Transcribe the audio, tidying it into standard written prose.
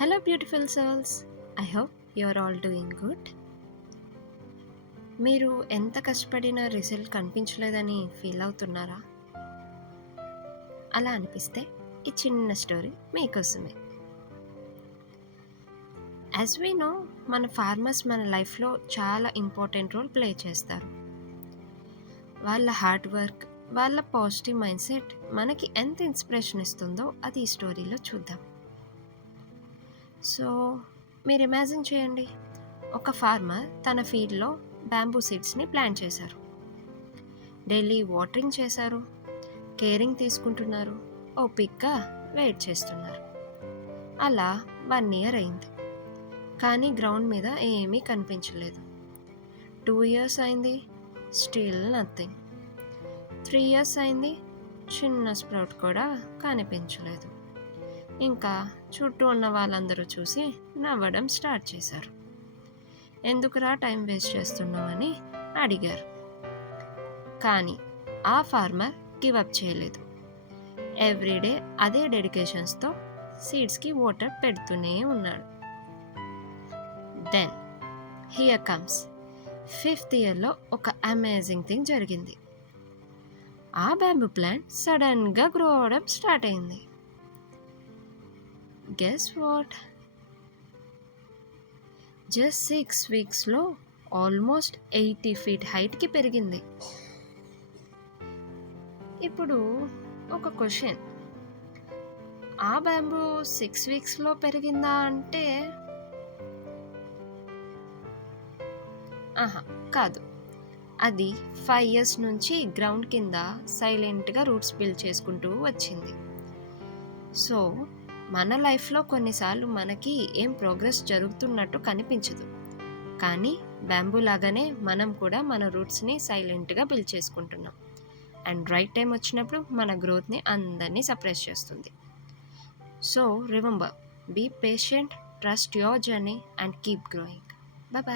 Hello, beautiful souls. I hope you're all doing good. మీరు ఎంత కష్టపడినా రిజల్ట్ కనిపించలేదని ఫీల్ అవుతున్నారా? అలా అనిపిస్తే ఈ చిన్న స్టోరీ మీకోసమే. యాజ్ వీ నో, మన ఫార్మర్స్ మన లైఫ్లో చాలా ఇంపార్టెంట్ రోల్ ప్లే చేస్తారు. వాళ్ళ హార్డ్ వర్క్, వాళ్ళ పాజిటివ్ మైండ్ సెట్ మనకి ఎంత ఇన్స్పిరేషన్ ఇస్తుందో అది ఈ స్టోరీలో చూద్దాం. సో మీరు ఇమాజిన్ చేయండి, ఒక ఫార్మర్ తన ఫీల్డ్లో బ్యాంబూ సీడ్స్ని ప్లాంట్ చేశారు. డైలీ వాటరింగ్ చేశారు, కేరింగ్ తీసుకుంటున్నారు, ఓపిక్గా వెయిట్ చేస్తున్నారు. అలా 1 year అయింది, కానీ గ్రౌండ్ మీద ఏమీ కనిపించలేదు. 2 years అయింది, స్టిల్ నథింగ్. 3 years అయింది, చిన్న స్ప్రౌట్ కూడా కనిపించలేదు. ఇంకా చుట్టూ ఉన్న వాళ్ళందరూ చూసి నవ్వడం స్టార్ట్ చేశారు. ఎందుకురా టైం వేస్ట్ చేస్తున్నామని అడిగారు. కానీ ఆ ఫార్మర్ గివప్ చేయలేదు. ఎవ్రీడే అదే డెడికేషన్స్తో సీడ్స్కి వాటర్ పెడుతూనే ఉన్నాడు. దెన్ హియర్ కమ్స్ 5th yearలో ఒక అమేజింగ్ థింగ్ జరిగింది. ఆ బ్యాంబూ ప్లాంట్ సడన్గా గ్రో అవడం స్టార్ట్ అయింది. Guess what? జస్ట్ 6 weeksలో ఆల్మోస్ట్ 80 feet హైట్కి పెరిగింది. ఇప్పుడు ఒక క్వశ్చన్, ఆ బ్యాంబూ 6 weeksలో పెరిగిందా అంటే కాదు. అది 5 years నుంచి గ్రౌండ్ కింద సైలెంట్గా రూట్స్ బిల్డ్ చేసుకుంటూ వచ్చింది. సో మన లైఫ్లో కొన్నిసార్లు మనకి ఏం ప్రోగ్రెస్ జరుగుతున్నట్టు కనిపించదు, కానీ బ్యాంబూ లాగానే మనం కూడా మన రూట్స్ని సైలెంట్గా బిల్డ్ చేసుకుంటున్నాం. అండ్ రైట్ టైం వచ్చినప్పుడు మన గ్రోత్ని అందరినీ సప్రెస్ చేస్తుంది. So remember, be patient, trust your journey and keep growing. Bye.